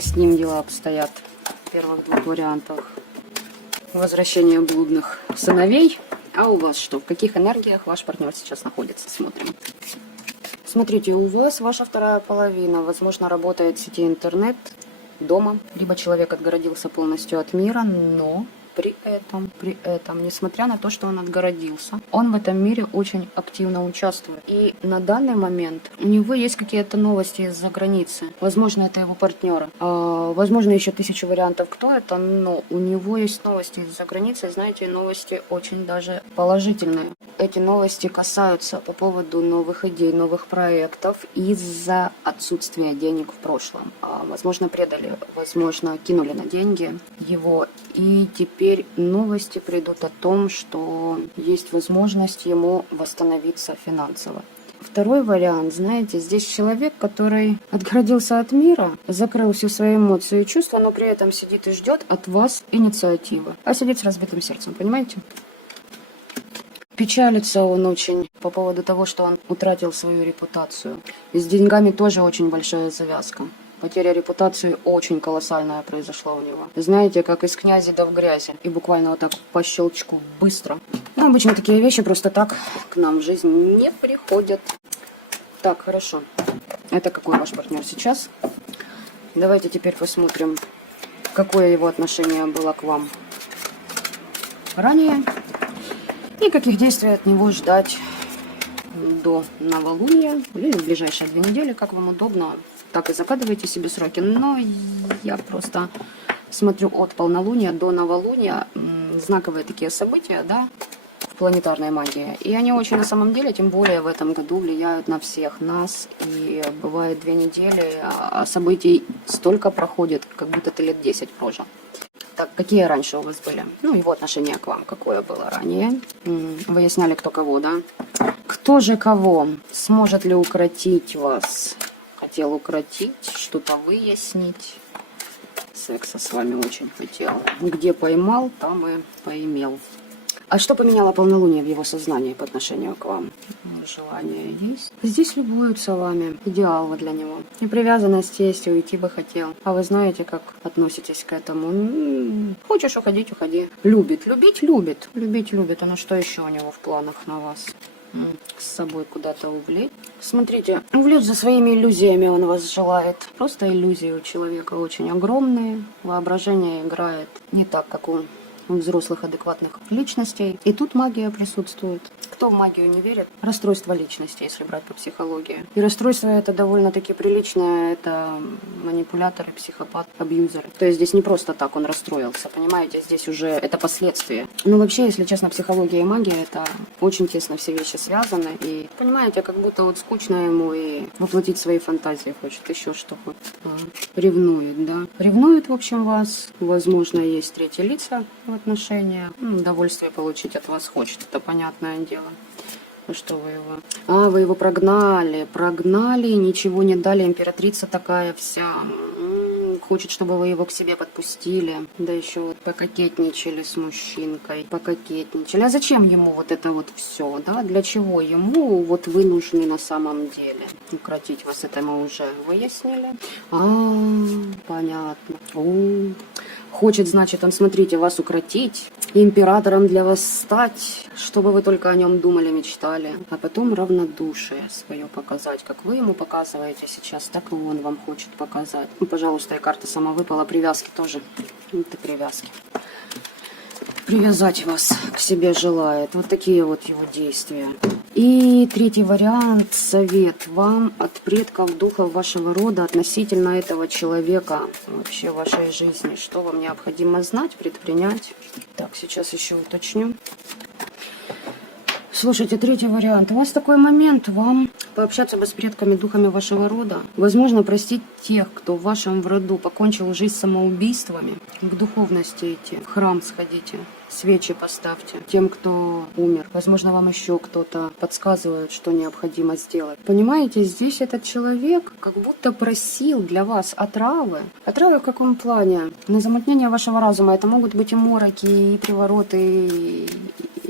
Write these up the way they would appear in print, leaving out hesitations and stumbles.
как с ним дела обстоят в первых двух вариантах. Возвращение блудных сыновей. А у вас что? В каких энергиях ваш партнер сейчас находится? Смотрим. Смотрите, у вас ваша вторая половина. Возможно, работает в сети интернет, дома. Либо человек отгородился полностью от мира, но при этом, несмотря на то, что он отгородился, он в этом мире очень активно участвует. И на данный момент у него есть какие-то новости из-за границы. Возможно, это его партнера. Возможно, еще 1000 вариантов, кто это, но у него есть новости из-за границы. Знаете, новости очень даже положительные. Эти новости касаются по поводу новых идей, новых проектов из-за отсутствия денег в прошлом. Возможно, предали, возможно, кинули на деньги его. И теперь новости придут о том, что есть возможность ему восстановиться финансово. Второй вариант, знаете, здесь человек, который отгородился от мира, закрыл все свои эмоции и чувства, но при этом сидит и ждет от вас инициативы. А сидит с разбитым сердцем, понимаете? Печалится он очень по поводу того, что он утратил свою репутацию. И с деньгами тоже очень большая завязка. Потеря репутации очень колоссальная произошла у него. Знаете, как из князи до в грязи. И буквально вот так по щелчку, быстро. Ну, обычно такие вещи просто так к нам в жизнь не приходят. Так, хорошо. Это какой ваш партнер сейчас? Давайте теперь посмотрим, какое его отношение было к вам ранее. И каких действий от него ждать до новолуния. Или в ближайшие 2 недели, как вам удобно. Так и закладывайте себе сроки. Но я просто смотрю от полнолуния до новолуния. Знаковые такие события, да, в планетарной магии. И они очень на самом деле, тем более в этом году, влияют на всех нас. И бывает 2 недели, а событий столько проходит, как будто ты лет 10 прожил. Так, какие раньше у вас были? Ну, его отношение к вам, какое было ранее. Выясняли, кто кого, да? Кто же кого? Сможет ли укротить вас? Хотел укротить, что-то выяснить. Секса с вами очень хотел. Где поймал, там и поимел. А что поменяло полнолуние в его сознании по отношению к вам? Желание есть. Здесь любуются вами. Идеал вы для него. И привязанность есть, и уйти бы хотел. А вы знаете, как относитесь к этому? Хочешь уходить, уходи. Любит, любить, любит. Любить, любит. А на что еще у него в планах на вас? С собой куда-то увлечь. Смотрите, увлечь за своими иллюзиями он вас желает. Просто иллюзии у человека очень огромные. Воображение играет не так, как у взрослых адекватных личностей. И тут магия присутствует. Кто в магию не верит? Расстройство личности, если брать по психологии. И расстройство это довольно-таки приличное. Это манипуляторы, психопат, абьюзеры. То есть здесь не просто так он расстроился, понимаете? Здесь уже это последствия. Но вообще, если честно, психология и магия это очень тесно все вещи связаны. И понимаете, как будто вот скучно ему и воплотить свои фантазии хочет, еще что хочет. Ревнует, да? Ревнует, в общем, вас. Возможно, есть третьи лица в отношениях. Удовольствие получить от вас хочет, это понятное дело. Ну что вы его... вы его прогнали. Прогнали, ничего не дали. Императрица такая вся... Хочет, чтобы вы его к себе подпустили. Да еще вот пококетничали с мужчинкой. Пококетничали. А зачем ему вот это вот все, да? Для чего ему вот вы нужны на самом деле? Укротить вас это мы уже выяснили. Понятно. Хочет, значит, он, смотрите, вас укротить, императором для вас стать, чтобы вы только о нем думали, мечтали, а потом равнодушие свое показать, как вы ему показываете сейчас, так и он вам хочет показать. Ну, пожалуйста, и карта сама выпала, привязки тоже. Это привязки. Привязать вас к себе желает. Вот такие вот его действия. И третий вариант, совет вам от предков, духов вашего рода относительно этого человека вообще в вашей жизни. Что вам необходимо знать, предпринять. Так, сейчас еще уточню. Слушайте, третий вариант. У вас такой момент, вам пообщаться бы с предками, духами вашего рода. Возможно, простить тех, кто в вашем роду покончил жизнь самоубийствами. К духовности идти, в храм сходите, свечи поставьте тем, кто умер. Возможно, вам еще кто-то подсказывает, что необходимо сделать. Понимаете, здесь этот человек как будто просил для вас отравы. Отравы в каком плане? На замутнение вашего разума. Это могут быть и мороки, и привороты,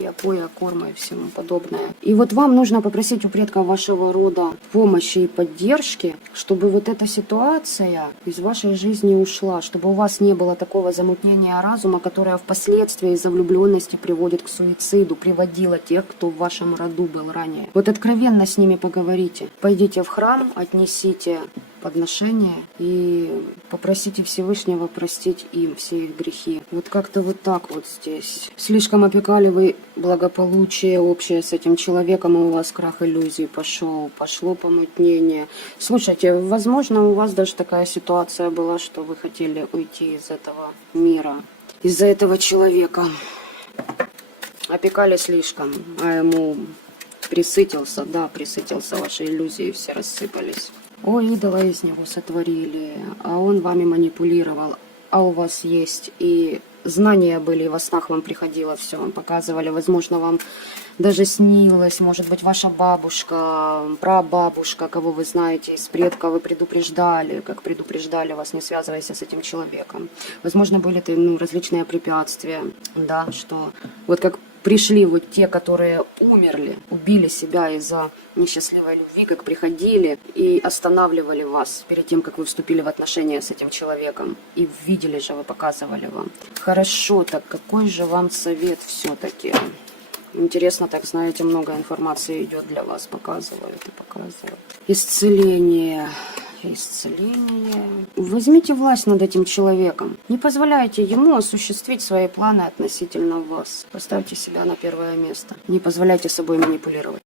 и опоя, корма и всему подобное. И вот вам нужно попросить у предков вашего рода помощи и поддержки, чтобы вот эта ситуация из вашей жизни ушла, чтобы у вас не было такого замутнения разума, которое впоследствии из-за влюбленности приводит к суициду, приводило тех, кто в вашем роду был ранее. Вот откровенно с ними поговорите. Пойдите в храм, отнесите подношение и попросите Всевышнего простить им все их грехи. Вот как-то вот так вот здесь. Слишком опекали вы благополучие общее с этим человеком, и у вас крах иллюзий пошел. Пошло помутнение. Слушайте, возможно, у вас даже такая ситуация была, что вы хотели уйти из этого мира, из-за этого человека. Опекали слишком, а ему присытился, да, присытился, ваши иллюзии все рассыпались. О, идола из него сотворили, а он вами манипулировал, а у вас есть и знания были, и во снах вам приходило все, вам показывали, возможно, вам даже снилось, может быть, ваша бабушка, прабабушка, кого вы знаете из предков, вы предупреждали, как предупреждали вас, не связывайся с этим человеком. Возможно, были различные препятствия, да, что вот как пришли вот те, которые умерли, убили себя из-за несчастливой любви, как приходили и останавливали вас перед тем, как вы вступили в отношения с этим человеком. И видели же, вы показывали вам. Хорошо, так какой же вам совет все-таки? Интересно, так знаете, много информации идет для вас, показывают и показывают. Исцеление. Исцеление. Возьмите власть над этим человеком. Не позволяйте ему осуществить свои планы относительно вас. Поставьте себя на первое место. Не позволяйте собой манипулировать.